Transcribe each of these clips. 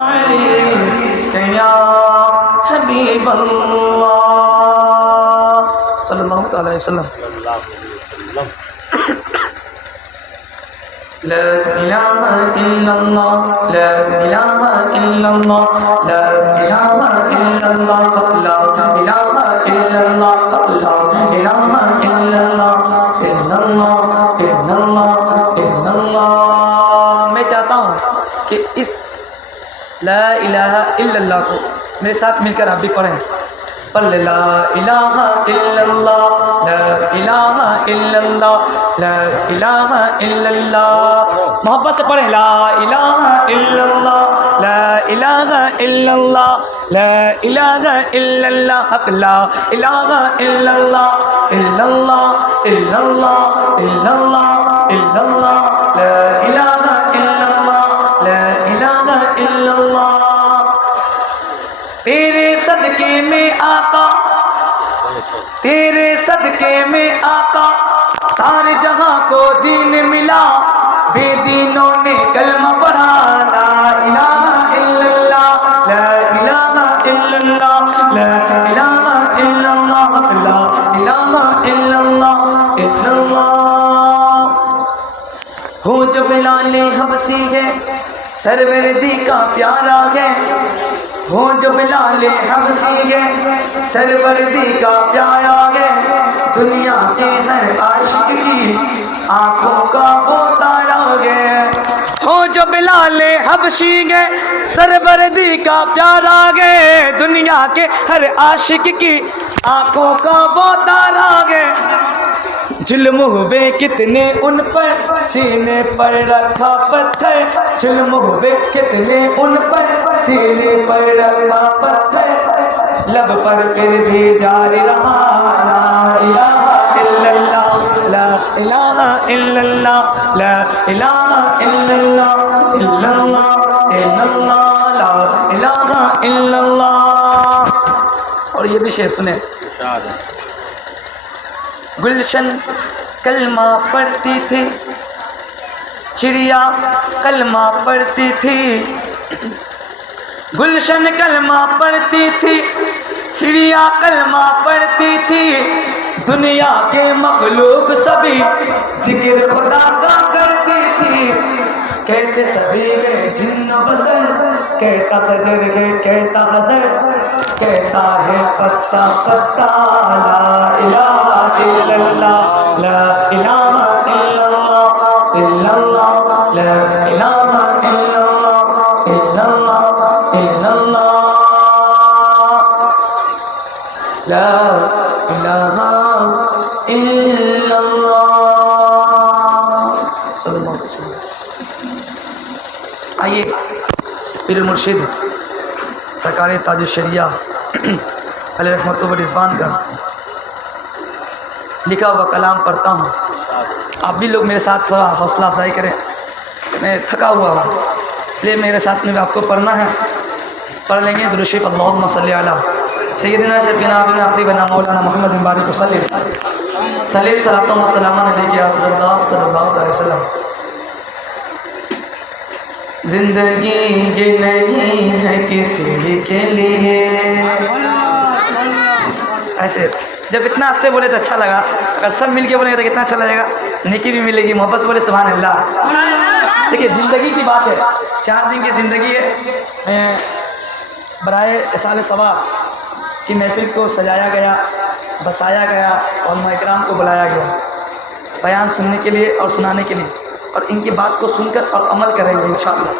عليك يا حبيب الله صلى الله عليه وسلم. لا إله إلا الله لا إله إلا الله لا إله إلا الله لا إله إلا الله لا إله إلا الله إلا الله إلا الله إلا الله. میں چاہتا ہوں کہ اس لا الہ الا اللہ کو میرے ساتھ مل کر آپ بھی پڑھیں. پڑھ لے لا الہ الا اللہ لا الہ الا اللہ لا الہ الا اللہ. محبت سے پڑھیں لا الہ الا اللہ لا الہ الا اللہ لا الہ الا اللہ حق لا الہ الا اللہ الا اللہ الا اللہ الا اللہ الا اللہ لا الہ الا اللہ لا الہ الا اللہ. تیرے صدقے میں آقا تیرے صدقے میں آقا سارے جہاں کو دین ملا. بے دینوں نے کلمہ پڑھا لا الہ الا اللہ لا الہ الا اللہ لا الہ الا اللہ لا الہ الا اللہ الا اللہ. ہو جو بلال حبشی ہے سروردی کا پیارا ہے. ہو جو بلال حبشی ہے سروردی کا پیارا ہے. دنیا کے ہر عاشق کی آنکھوں کا وہ تارا ہے. ہو جو بلال حبشی ہے سروردی کا پیارا ہے. دنیا کے ہر عاشق کی آنکھوں کا وہ تارا ہے. ظلم ہوئے کتنے ان پر سینے پر رکھا پتھر. ظلم ہوئے کتنے ان پر سینے پر رکھا پتھر. لب پر پھر بھی جاری رہا لا الہ الا اللہ لا الہ الا اللہ لا الہ الا اللہ الا اللہ الا اللہ لا الہ الا اللہ. اور یہ بھی شعر سنیں. گلشن کلمہ پڑھتی تھی چڑیا کلمہ پڑھتی تھی. گلشن کلمہ پڑھتی تھی چڑیا کلمہ پڑھتی تھی. دنیا کے مخلوق سبھی ذکر خدا کا کرتی تھی. کہتے سبھی گئے جن بسر کہتا سجر گئے کہتا حضر کہتا ہے پتا پتا لا الہ الا اللہ لا الہ الا اللہ الا اللہ لا الہ الا اللہ الا اللہ الا اللہ لا الہ الا اللہ صلی اللہ علیہ وسلم. آئیے پیر مرشد سرکار تاج الشریعہ علیہ رحمت و رضوان کا لکھا ہوا کلام پڑھتا ہوں. آپ بھی لوگ میرے ساتھ تھوڑا حوصلہ افزائی کریں. میں تھکا ہوا ہوں اس لیے میرے ساتھ میں آپ کو پڑھنا ہے. پڑھ لیں گے درود شریف اللہم صلی علی سیدنا شفیعنا حبیبنا آخری مولانا محمد بارک وسلم صلی اللہ وسلم علیہ صلی اللہ علیہ وسلم. زندگی یہ نہیں ہے کسی کے لیے. ایسے جب اتنا ہنستے بولے تو اچھا لگا. اگر سب مل کے بولیں گے تو کتنا اچھا لگے گا. نیکی بھی ملے گی. محبت سے بولے سبحان اللہ. دیکھیے زندگی کی بات ہے. 4 دن کی زندگی ہے. برائے اصال ثواب کی محفل کو سجایا گیا بسایا گیا اور اکرام کو بلایا گیا بیان سننے کے لیے اور سنانے کے لیے. اور ان کی بات کو سن کر اور عمل کریں گے انشاءاللہ.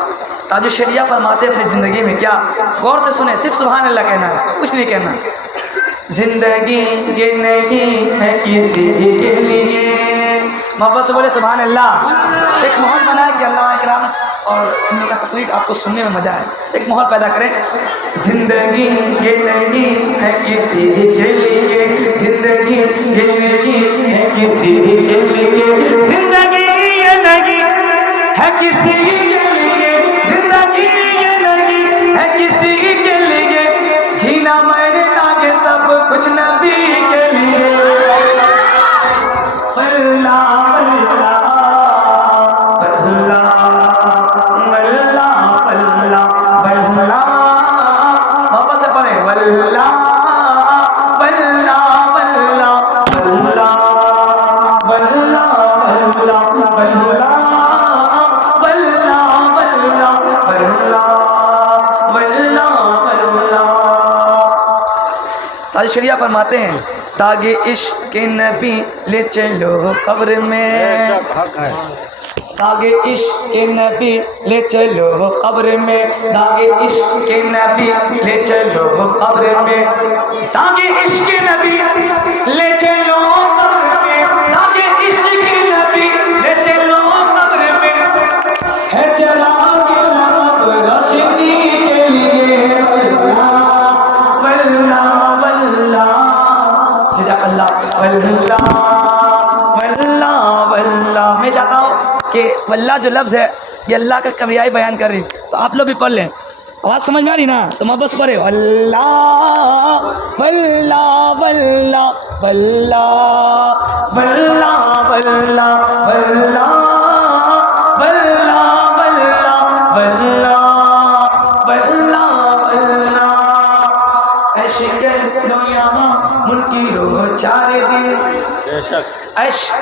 تاج الشریعہ فرماتے اپنی زندگی میں کیا غور سے سنیں. صرف سبحان اللہ کہنا ہے کچھ نہیں کہنا. زندگی یہ نہیں ہے کسی کے لیے. محبت سے بولے سبحان اللہ. ایک ماحول بنائے کہ علامہ اکرام اور ان کا تقریر آپ کو سننے میں مزہ آئے. ایک ماحول پیدا کریں. زندگی یہ نہیں ہے کسی کے لیے. زندگی یہ نہیں ہے کسی کے لیے. زندگی یہ نہیں ہے کسی کے لیے. زندگی یہ نہیں ہے کسی کے لیے. جینا مرنا کے سب کچھ نبی کے لیے. اللہ اللہ اللہ اللہ اللہ قاضی شریعہ فرماتے ہیں تاگے عشق نبی لے چلو قبر میں، تاگے عشق نبی لے چلو قبر میں، تاگے عشق نبی لے چلو قبر میں، تاگے عشق نبی لے چلو قبر میں، تاگے عشق نبی لے چلو قبر میں، ہے چراغ لب روشنی کے لیے واللہ واللہ جزاک اللہ واللہ واللہ واللہ۔ میں چاہتا ہوں کہ واللہ جو لفظ ہے یہ اللہ کا کبریائی بیان کر رہی، تو آپ لوگ بھی پڑھ لیں، آواز سمجھ میں آ رہی نا تو میں بس پڑھے اللہ واللہ واللہ واللہ واللہ واللہ واللہ واللہ واللہ واللہ واللہ عشق دنیا منکرو چار دن، عشق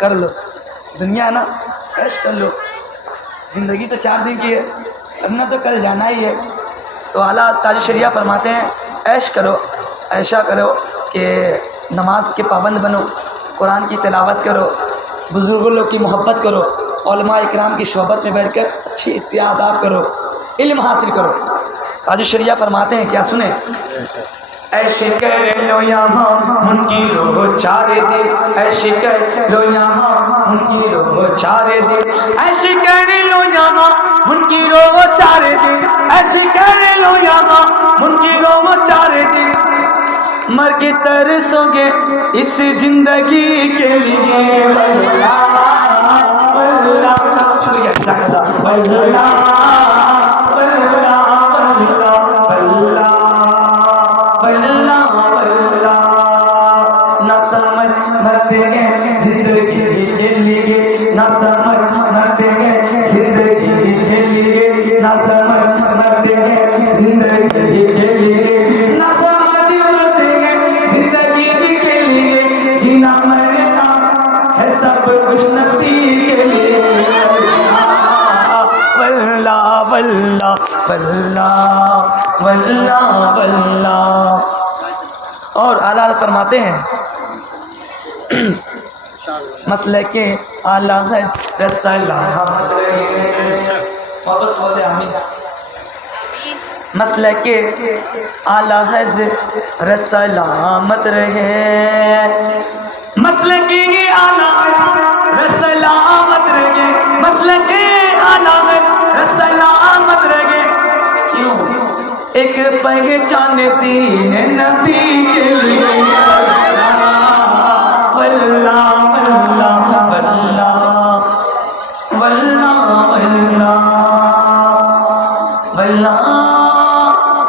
کر لو، دنیا نا عیش کر لو، زندگی تو 4 دن کی ہے، ورنہ تو کل جانا ہی ہے۔ تو اعلیٰ تاج شریعہ فرماتے ہیں عیش کرو، ایشا کرو کہ نماز کے پابند بنو، قرآن کی تلاوت کرو، بزرگوں لوگ کی محبت کرو، علماء اکرام کی صحبت میں بیٹھ کر اچھی اتیادات کرو، علم حاصل کرو۔ تاج شریعہ فرماتے ہیں کیا سنیں، ایسے کر لو یہاں منکرو 4 دن، ایسے کر لو یہاں منکرو 4 دن، ایسے کر لو یہاں منکرو 4 دن، ایسے کر لو یہاں منکرو 4 دن، مر کے ترسو گے اس زندگی کے لیے واللہ واللہ، شکریہ جزاک اللہ، واللہ واللہ واللہ واللہ واللہ، نہ سمجھ مرتے ہیں زندگی کے لیے، نہ سمجھ مرتے ہیں زندگی کے لیے، نہ سمجھ مرتے ہیں زندگی کے لیے، نہ سمجھ مرتے ہیں زندگی کے لیے، جینا مرنا ہے سب کچھ نبی کے لیے واللہ واللہ واللہ واللہ واللہ۔ اور اعلیٰ فرماتے ہیں مسلک اعلیٰ حضرت سلامت رہے، واپس بولے آمین، مسلک اعلیٰ حضرت سلامت رہے، مسلک اعلیٰ حضرت سلامت رہے، مسلک اعلیٰ حضرت سلامت رہے، کیوں ایک پہچان دین نبی کے لیے واللہ واللہ واللہ واللہ واللہ واللہ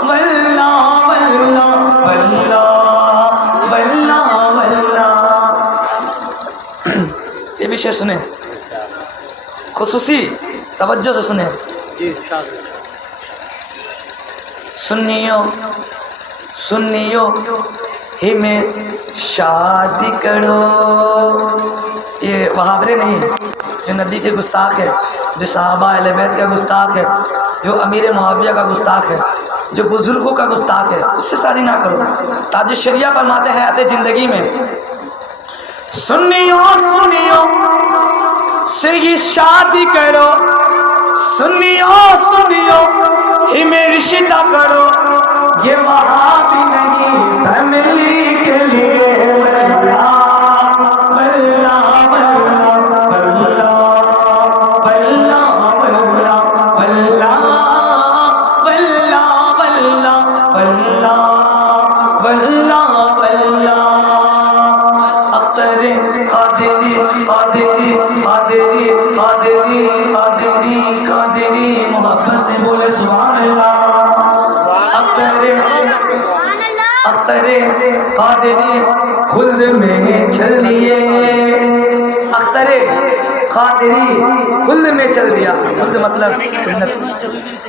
واللہ واللہ واللہ واللہ۔ یہ بھی شعر سنیں، خصوصی توجہ سے سنیں، سنیو سنیو ہی میں شادی کرو، یہ محاورے نہیں، جو نبی کے گستاخ ہے، جو صحابہ اہل بیت کا گستاخ ہے، جو امیر معاویہ کا گستاخ ہے، جو بزرگوں کا گستاخ ہے، اس سے شادی نہ کرو۔ تاج شریعہ فرماتے ہیں حیات زندگی میں سنیو سنیو سے ہی شادی کرو، سنیو سنیو ہی میں رشتہ کرو، یہ وہاں بھی نہیں فیملی کے لیے واللہ واللہ واللہ واللہ واللہ واللہ واللہ واللہ واللہ۔ اختر قادری قادری قادری قادری قادری قادری، محبت سے بولے سبحان اللہ۔ اختر قادری خلد میں چل دیے، اختر قادری خلد میں چل دیا، خلد مطلب جنت،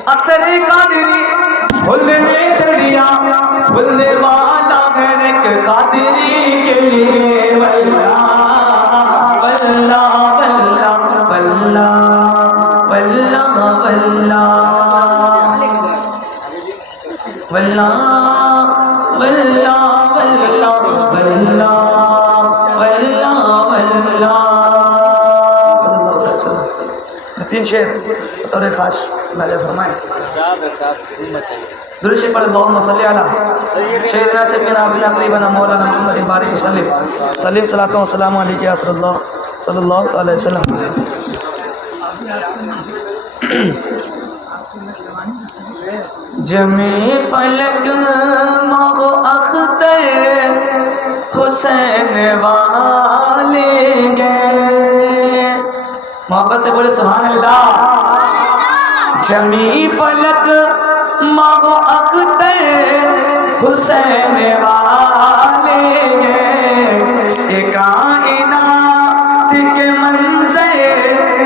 اختر قادری خلد میں چل دیا، خلد والا گھر ایک قادری کے لیے واللہ واللہ واللہ واللہ واللہ واللہ واللہ واللہ شعر بطور خاص نازل فرمائیں. درود شریف پڑھ اللہم صلی علی سیدنا شفیعنا حبیبنا مولانا محمد بارک وسلم صلی صلاۃ و سلام علیک یا رسول اللہ صلی اللہ علیہ وسلم. جمی فلک مغ اختر حسین والے گئے. محبت سے بولے سبحان اللہ. جمی فلک مغ اختر حسین والے گئے. ایک کائنات کے منظر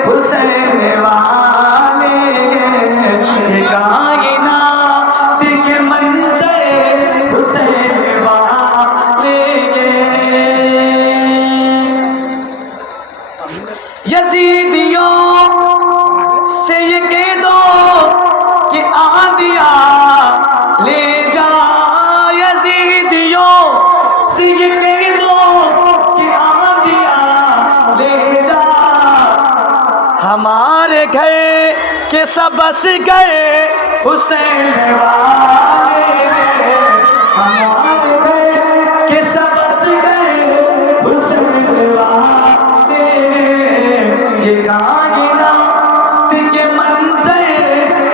حسین والے گئے. ایک کائنات کے منظر حسین والے گئے. یزیدیوں سے یہ کہہ دو کہ آندیا لے جا. یزیدیوں سے یہ کہہ دو کہ آندیا لے جا. ہمارے گھر کے سب بس گئے حسین والے گئے. ہمارے گھر کے سب بس گئے حسین والے گئے. یہ کائنات کے منظر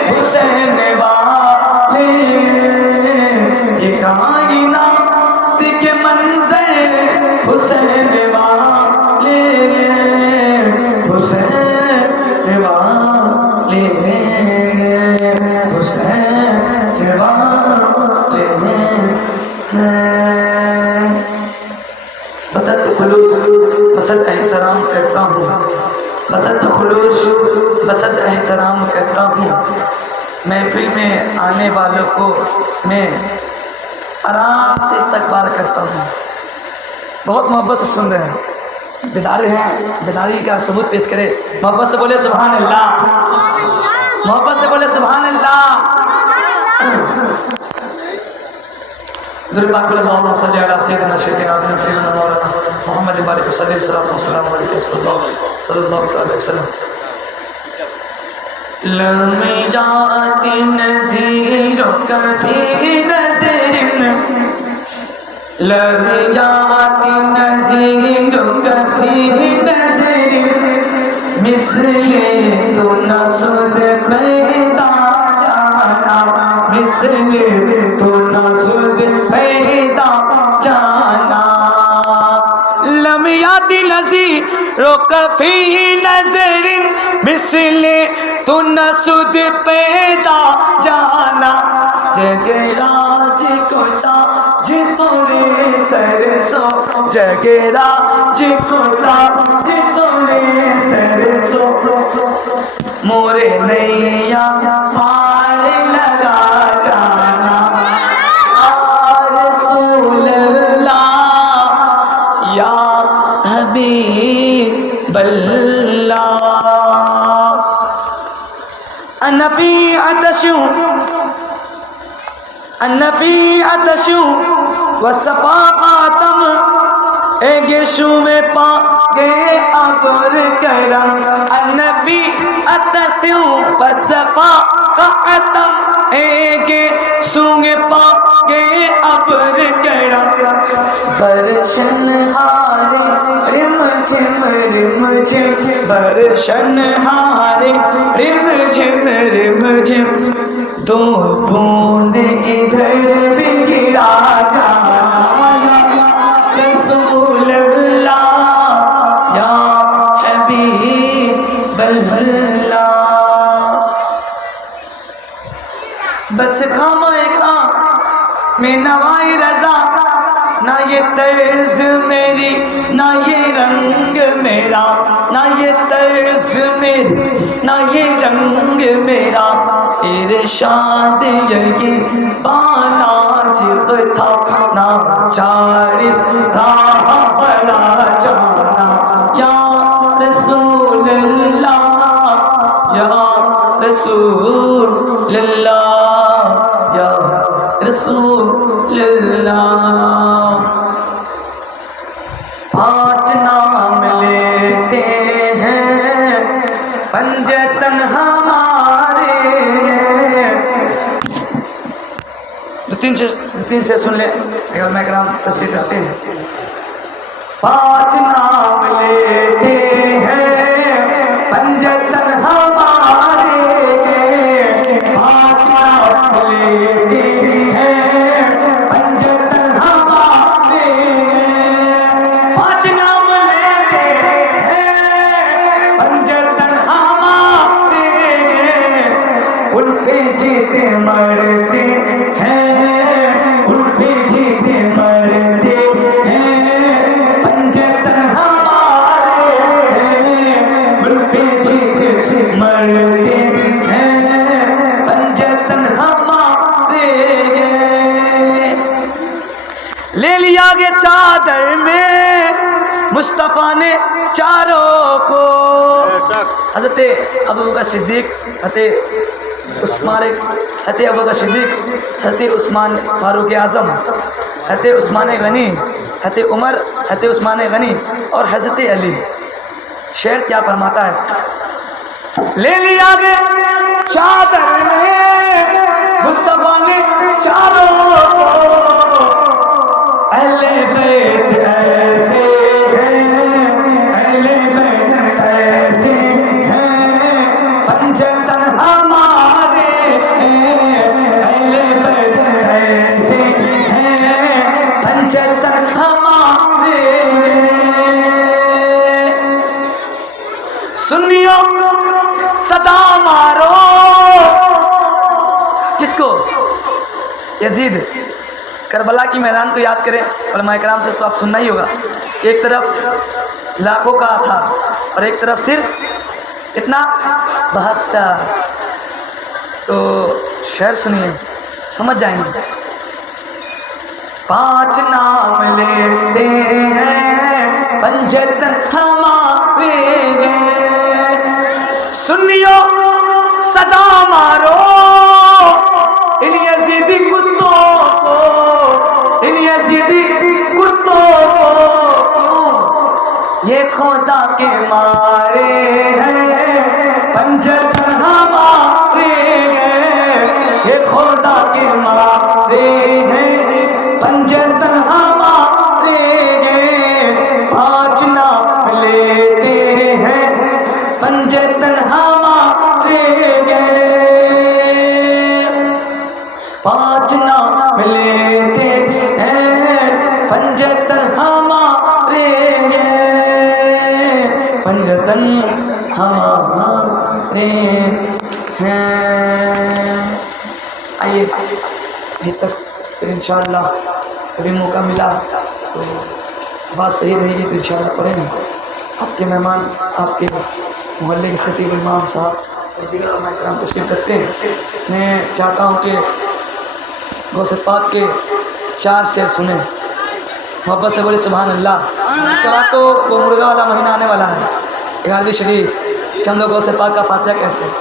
حسین والے گئے. یہ کائنات کے منظر حسین والے گئے. حسین والے گئے. حسین والے گئے. بسط خلوص بسط احترام کرتا ہوں. بسط خلوص بسط احترام کرتا ہوں. محفل میں آنے والوں کو میں آرام سے استقبال کرتا ہوں. بہت محبت سے سن رہے ہیں. بیداری ہیں, بیداری کا ثبوت پیش کرے. محبت سے بولے سبحان اللہ. محبت سے بولے سبحان اللہ. درود پاک اللہم صلی علی سیدنا شفیعنا حبیبنا مولانا محمد بارک وسلم صلاۃ و سلام علیک صلی اللہ علیہ وسلم. لمیات نذیر کفی نذر لمیات نذیر کفی نذر مثل تو نسد پیدا جانا. مثل تو نسد پیدا جانا. لمیات نذیر کفی نذر مثل تو نسد پیدا جانا. جگراج کو تاج توڑے سرسو. جگراج کو تاج توڑے سرسو. مورے نیا پار لگا جانا. رسول اللہ یا حبیب اللہ. انفی عطشوں وصفا قاتم. اے گشو میں پا گئے ابر کرم. انفی عطشوں وصفا قاتم. اے گشو میں پا گئے ابر کرم. برشن ہارے رم جھم رم جھم. برشن ہارے رم جھم رم جھم. دو بوند ادھر بھی گرا جانا. رسول اللہ یا حبیب اللہ. بس خامہ خاں میں نوائے رضا. نہ یہ طرز میری نہ یہ رنگ میرا. نہ یہ طرز میری نہ یہ رنگ میرا. ارشاد یہی بالا جب تھا نہ چارس راہ بڑا جانا. یا رسول اللہ یا رسول اللہ یا رسول اللہ. 5 نام لیتے ہیں پنجتن تین سے سن لیں علماء کرام تشریف رکھتے ہیں. 5 نام لیتے ہیں پنجتن ہمارے، 5 نام لیتے ہیں پنجتن ہمارے، 5 نام لیتے ہیں پنجتن ہمارے، ان پہ جیتے مرتے ہیں، ان پہ جیتے مرتے ہیں، پنجتن ہمارے، ان پہ جیتے مرتے ہیں، پنجتن ہمارے. لے لیا گے چادر میں مصطفیٰ نے چاروں کو. حضرت ابوبکر صدیق، حضرت ابوبکر صدیق، حضرت عثمان فاروق اعظم، حضرت عثمان غنی، حضرت عمر، حضرت عثمان غنی اور حضرت علی. شعر کیا فرماتا ہے؟ لے لیا گے چادر میں مصطفیٰ نے چاروں کو، اہل بیت ایسے ہیں، اہل بیت ایسے ہیں، پنجتن ہمارے ہیں، اہل بیت ایسے ہیں، پنجتن ہمارے. سنیو صدا مارو، کس کو؟ یزید. کربلا کی میدان کو یاد کریں، علماء کرام سے اس کو آپ سننا ہی ہوگا. ایک طرف لاکھوں کا تھا اور ایک طرف صرف اتنا 72. تو شعر سنیے سمجھ جائیں گے. 5 نام لیتے ہیں پنجتن ہمارے، سنیو صدا مارو ان یزیدی کتوں کو، ان یزیدی کتوں کو، یہ خدا کے مارے ہیں پنجتن ہمارے ہیں، یہ خدا کے مارے ہیں پنجتن ہمارے ہیں. 5 نام لیتے ہیں پنجتن ہمارے ہیں، 5 نام لیتے ہیں پنجتن ہمارے ہیں، پنجتن ہمارے ہیں. آئیے ابھی تک پھر انشاءاللہ کبھی موقع ملا تو بات صحیح رہے گی تو انشاءاللہ پڑھیں گے. آپ کے مہمان، آپ کے محلے کے خطیب امام صاحب اور دیگر علماء کرام تشریف رکھتے ہیں. میں چاہتا ہوں کہ غوث پاک کے 4 شعر سنیں، محبت سے بولے سبحان اللہ. اس کے بعد تو وہ مرغا والا مہینہ آنے والا ہے، 11ویں شریف سے ہم لوگ غوث پاک کا فاتحہ کہتے ہیں.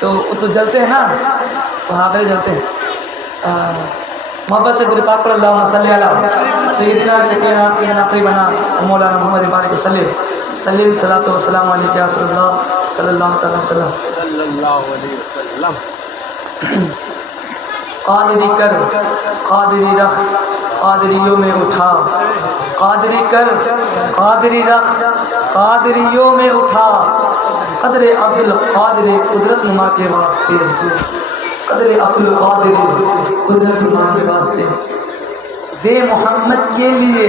تو وہ تو جلتے ہیں نا، وہ حاضر جلتے ہیں. محبت سے درود پاک پر اللہم صلی علی سیدنا شفیعنا فینا قریبنا مولانا محمد بارک وسلم صلی اللہ وسلم علیہ صلی اللہ تعالی وسلم. قادری کر قادری رخ قادریوں میں اٹھا، قادری کر قادری رخ قادریوں میں اٹھا، قدر عبد القادر قدرت نما کے واسطے، قدر عبد القادر قدرت نما کے واسطے، دے محمد کے لیے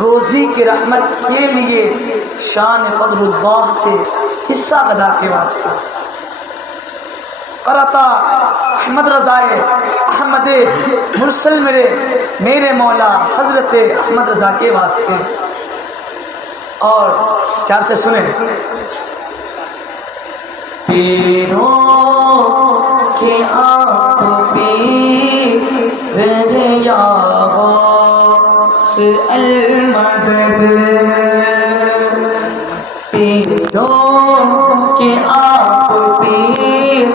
روزی کی رحمت کے لیے، شان فضل اللہ سے حصہ ادا کے واسطے. قرطا احمد رضائے احمد مرسل میرے مولا حضرت احمد رضا کے واسطے. اور 4 سے سنیں. پیروں کے آپ پیر یا غوث المدد، پیروں کے آپ پیر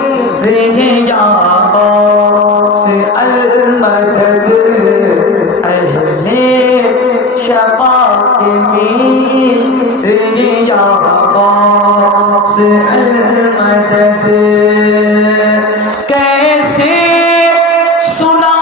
یا غوث المدد، اہل شفاعت پیر یا غوث المدد. کیسے سنا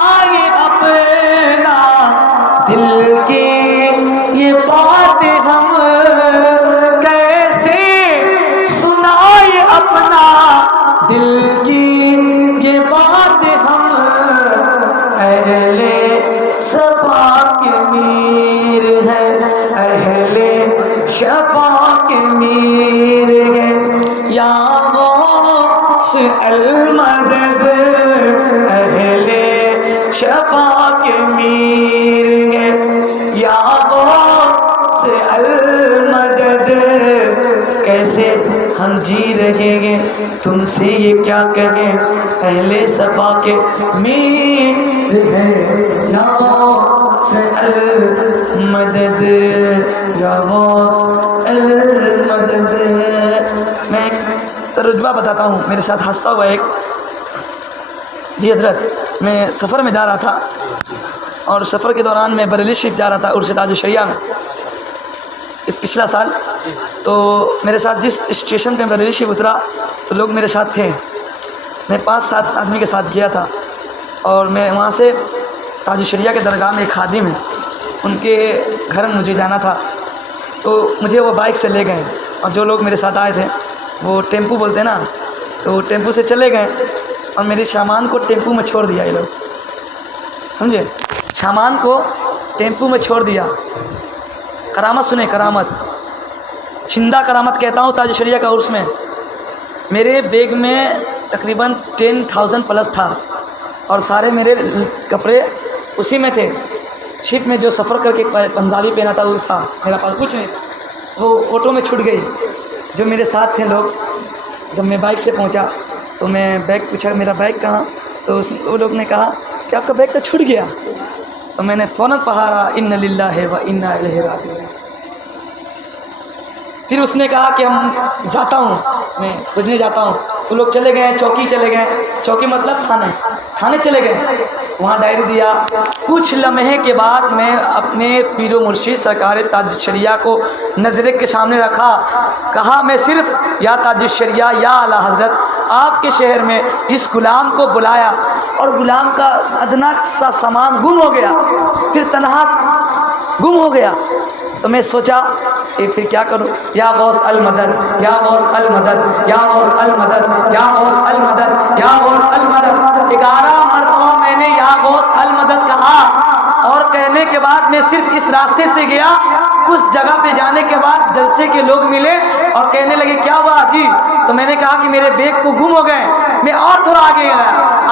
جی رہے ہیں تم سے یہ کیا کہیں اہل صفا کے میر ہے یا غوث المدد یا غوث المدد۔ میں ایک تجربہ بتاتا ہوں، میرے ساتھ حادثہ ہوا ایک۔ جی حضرت، میں سفر میں جا رہا تھا اور سفر کے دوران میں بریلی شریف جا رہا تھا عرس تاج الشریعہ میں اس پچھلا سال۔ تو میرے ساتھ جس اسٹیشن پہ بریلی شریف اترا تو لوگ میرے ساتھ تھے، میں 5-7 آدمی کے ساتھ گیا تھا، اور میں وہاں سے تاج الشریعہ کے درگاہ میں ایک خادم ہیں، ان کے گھر مجھے جانا تھا، تو مجھے وہ بائک سے لے گئے، اور جو لوگ میرے ساتھ آئے تھے وہ ٹیمپو بولتے ہیں نا، تو ٹیمپو سے چلے گئے اور میرے سامان کو ٹیمپو میں چھوڑ دیا یہ لوگ، سمجھے؟ سامان کو ٹیمپو میں چھوڑ دیا۔ کرامت سنیں، کرامت، زندہ کرامت کہتا ہوں تاج الشریعہ کا عرس میں۔ میرے بیگ میں تقریباً 10,000 پلس تھا، اور سارے میرے کپڑے اسی میں تھے، شپ میں جو سفر کر کے پنجابی پہنا تھا وہ تھا، میرا پاس کچھ نہیں تھا۔ وہ آٹو میں چھوٹ گئی۔ جو میرے ساتھ تھے لوگ، جب میں بائک سے پہنچا تو میں بیگ پوچھا میرا بیگ کہاں، تو وہ لوگ نے کہا کہ آپ کا بیگ تو چھوٹ گیا۔ تو میں نے فوراً پڑھا ان للہ و انا الیہ راجعون۔ پھر اس نے کہا کہ ہم جاتا ہوں، میں کھوجنے جاتا ہوں۔ تو لوگ چلے گئے، چوکی چلے گئے، چوکی مطلب تھانے چلے گئے، وہاں ڈائری دیا۔ کچھ لمحے کے بعد میں اپنے پیر و مرشد سرکار تاج الشریعہ کو نظر کے سامنے رکھا، کہا میں صرف یا تاج الشریعہ یا اعلیٰ حضرت آپ کے شہر میں اس غلام کو بلایا، اور غلام کا ادنا سا سامان گم ہو گیا، پھر تنہا گم ہو گیا۔ تو میں سوچا کہ پھر کیا کروں، یا غوث المدد یا غوث المدد یا غوث المدد یا غوث المدد یا غوث المدد۔ 11 مرتبہ میں نے یا غوث المدد کہا، اور کہنے کے بعد میں صرف اس راستے سے گیا۔ اس جگہ پہ جانے کے بعد جلسے کے لوگ ملے اور کہنے لگے کیا ہوا جی؟ تو میں نے کہا کہ میرے بیگ کو گم ہو گئے۔ میں اور تھوڑا آگے گیا،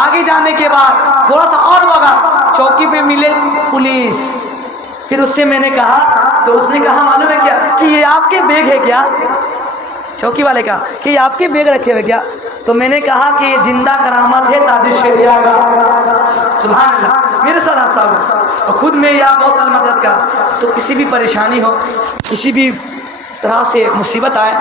آگے جانے کے بعد تھوڑا سا اور بھاگا، چوکی پہ ملے پولیس۔ پھر اس سے میں نے کہا، تو اس نے کہا معلوم ہے کیا کہ یہ آپ کے بیگ ہے کیا؟ چوکی والے کا کہ یہ آپ کے بیگ رکھے ہوئے کیا؟ تو میں نے کہا کہ یہ زندہ کرامت ہے تاج الشریعہ کا۔ سبحان اللہ، میرے ساتھ حادثہ ہوا، اور خود میں یا غوث المدد کا۔ تو کسی بھی پریشانی ہو، کسی بھی طرح سے مصیبت آئے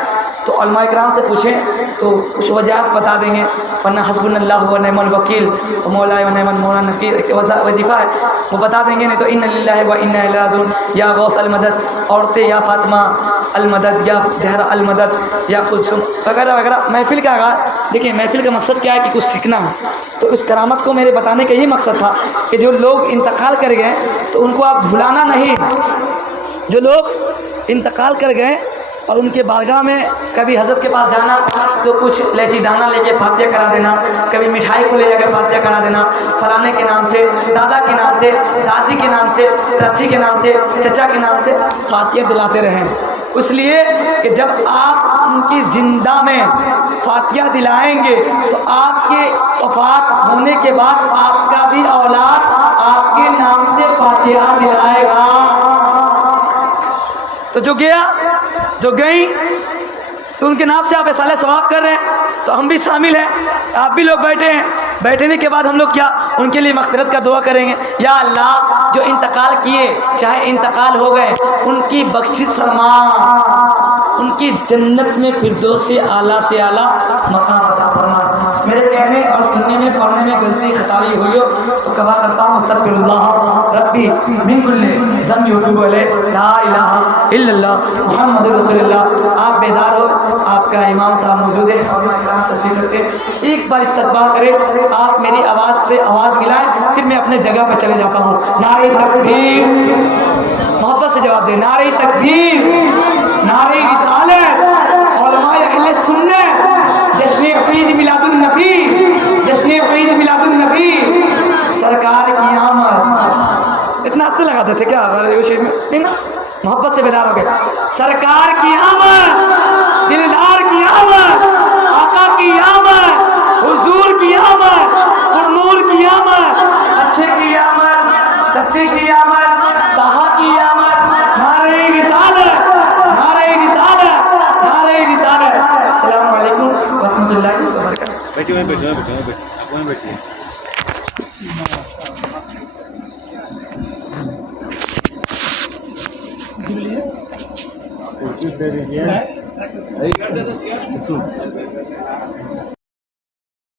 تو علماء کرام سے پوچھیں تو کچھ وجہات بتا دیں گے، ورنہ حسبنا اللہ و نعم الوکیل و مولا و نعم المولا نکیر ایک وظیفہ ہے، وہ بتا دیں گے، نہیں تو ان للہ و انا الیہ راجعون، یا غوث المدد، عورتیں یا فاطمہ المدد یا زہرا المدد یا کلثوم وغیرہ وغیرہ۔ محفل کا آغاز دیکھیں، محفل کا مقصد کیا ہے کہ کچھ سیکھنا ہے، تو اس کرامت کو میرے بتانے کا یہ مقصد تھا کہ جو لوگ انتقال کر گئے تو ان کو آپ بھلانا نہیں، جو لوگ انتقال کر گئے اور ان کے بارگاہ میں کبھی حضرت کے پاس جانا تو کچھ الائچی دانہ لے کے فاتحہ کرا دینا، کبھی مٹھائی کو لے جا کے فاتحہ کرا دینا، فلانے کے نام سے، دادا کے نام سے، دادی کے نام سے، چچی کے نام سے، چچا کے نام سے فاتحہ دلاتے رہیں۔ اس لیے کہ جب آپ ان کی زندہ میں فاتحہ دلائیں گے تو آپ کے وفات ہونے کے بعد آپ کا بھی اولاد آپ کے نام سے فاتحہ دلائے گا۔ تو جو گیا، جو گئیں تو ان کے نام سے آپ اصالہ ثواب کر رہے ہیں، تو ہم بھی شامل ہیں، آپ بھی لوگ بیٹھے ہیں۔ بیٹھنے کے بعد ہم لوگ کیا ان کے لیے مغفرت کا دعا کریں گے، یا اللہ جو انتقال کیے چاہے انتقال ہو گئے ان کی بخشش فرما، ان کی جنت میں فردوس سے اعلیٰ مقام عطا فرما۔ میرے کہنے اور سننے میں پڑھنے میں غلطی خطائی ہوئی ہو تو کہا کرتا ہوں استغفر اللہ ربی من کل ذنب واتوب الیہ، لا الہ الا اللہ محمد رسول اللہ۔ آپ بیدار ہو، آپ کا امام صاحب موجود ہے، تشریف رکھتے، ایک بار استقبال کریں، آپ میری آواز سے آواز ملائیں، پھر میں اپنے جگہ پہ چلے جاتا ہوں۔ نعرہ تکبیر، محبت سے جواب دیں، نعرہ تکبیر، نعرہ رسالت، علماء اہل سنت، جشن عید میلاد النبی، جشن عید میلاد النبی، سرکار کی آمد۔ اتنا ہنستے لگاتے تھے کیا نہیں نا، محبت سے بیدار ہو گئے۔ سرکار کی آمد، دلدار کی آمد، آقا کی آمد، حضور کی آمد، نور کی آمد، اچھے کی آمد، سچے کی آمد، طہا کی آمد، نعرہ رسالت، نعرہ رسالت، نعرہ رسالت۔ السلام علیکم۔ بیٹھے بیٹھے